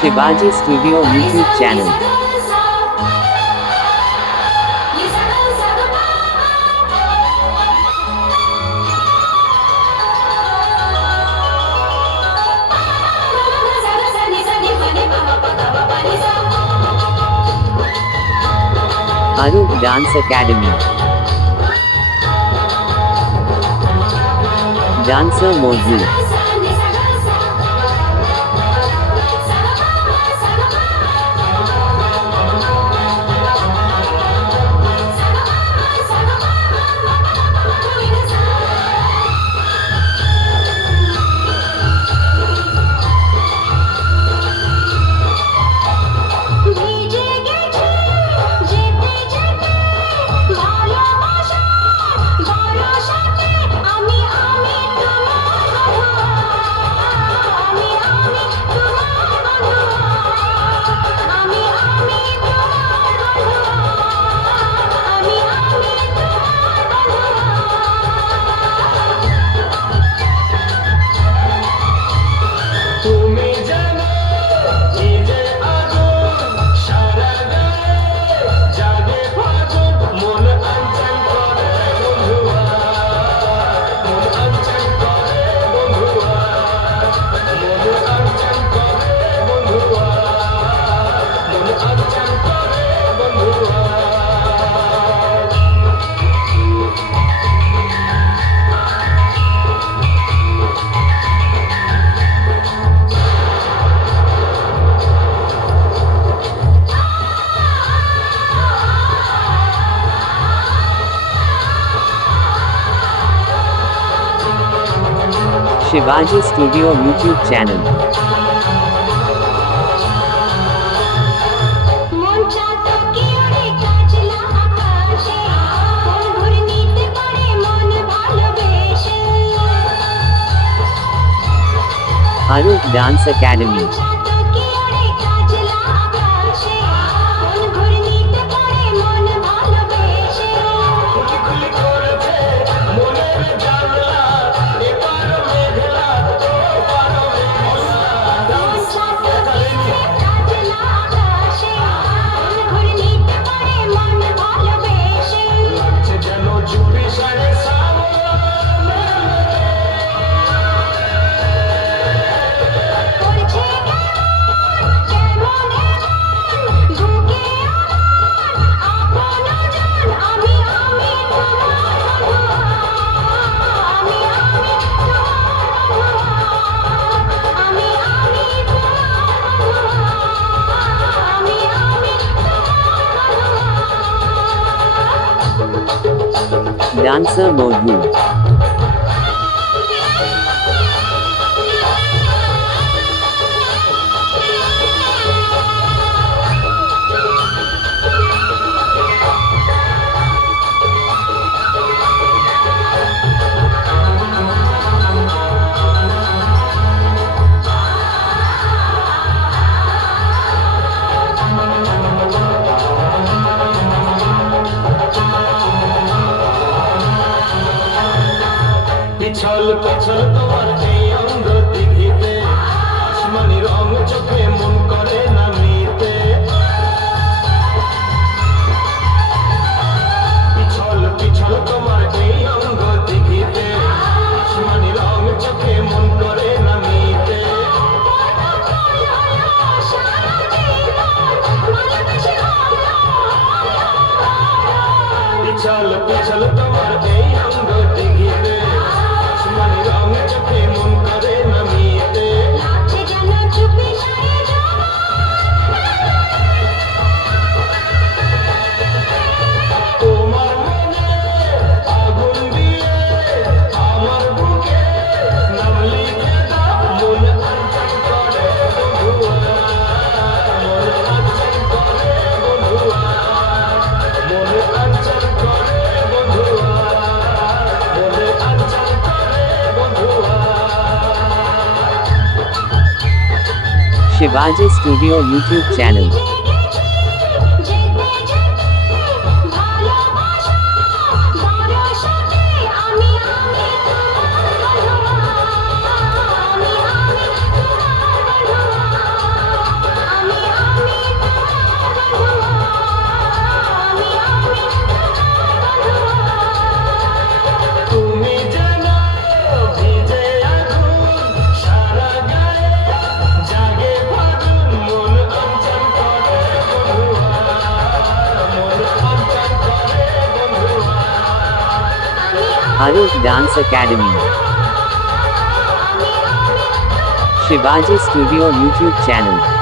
Shivaji Studio YouTube channel. Arup Dance Academy. Dancer Mozu. Shivaji Studio YouTube channel. Arup Dance Academy. Dancer Mozu. পিছল পিছল তোমার এই অঙ্গ দিঘিতে আসমানি রং চোখে মন করে নামিতে পিছল পিছল তোমার এই অঙ্গ দিঘিতে আসমানি রং চোখে মন করে নামিতে পিছল পিছল তোমার এই অঙ্গ দিঘিতে আসমানি রং চোখে মন করে নামিতে তোমার মনে আগুন দিয়ে আমার বুকে নাম লিখে দাও মন আনচান করে বন্ধুয়া মন আনচান করে বন্ধুয়া মন আনচান করে বন্ধুয়া মন আনচান করে বন্ধুয়া Shivaji Studio YouTube channel. Arup Dance Academy. Shivaji Studio YouTube channel.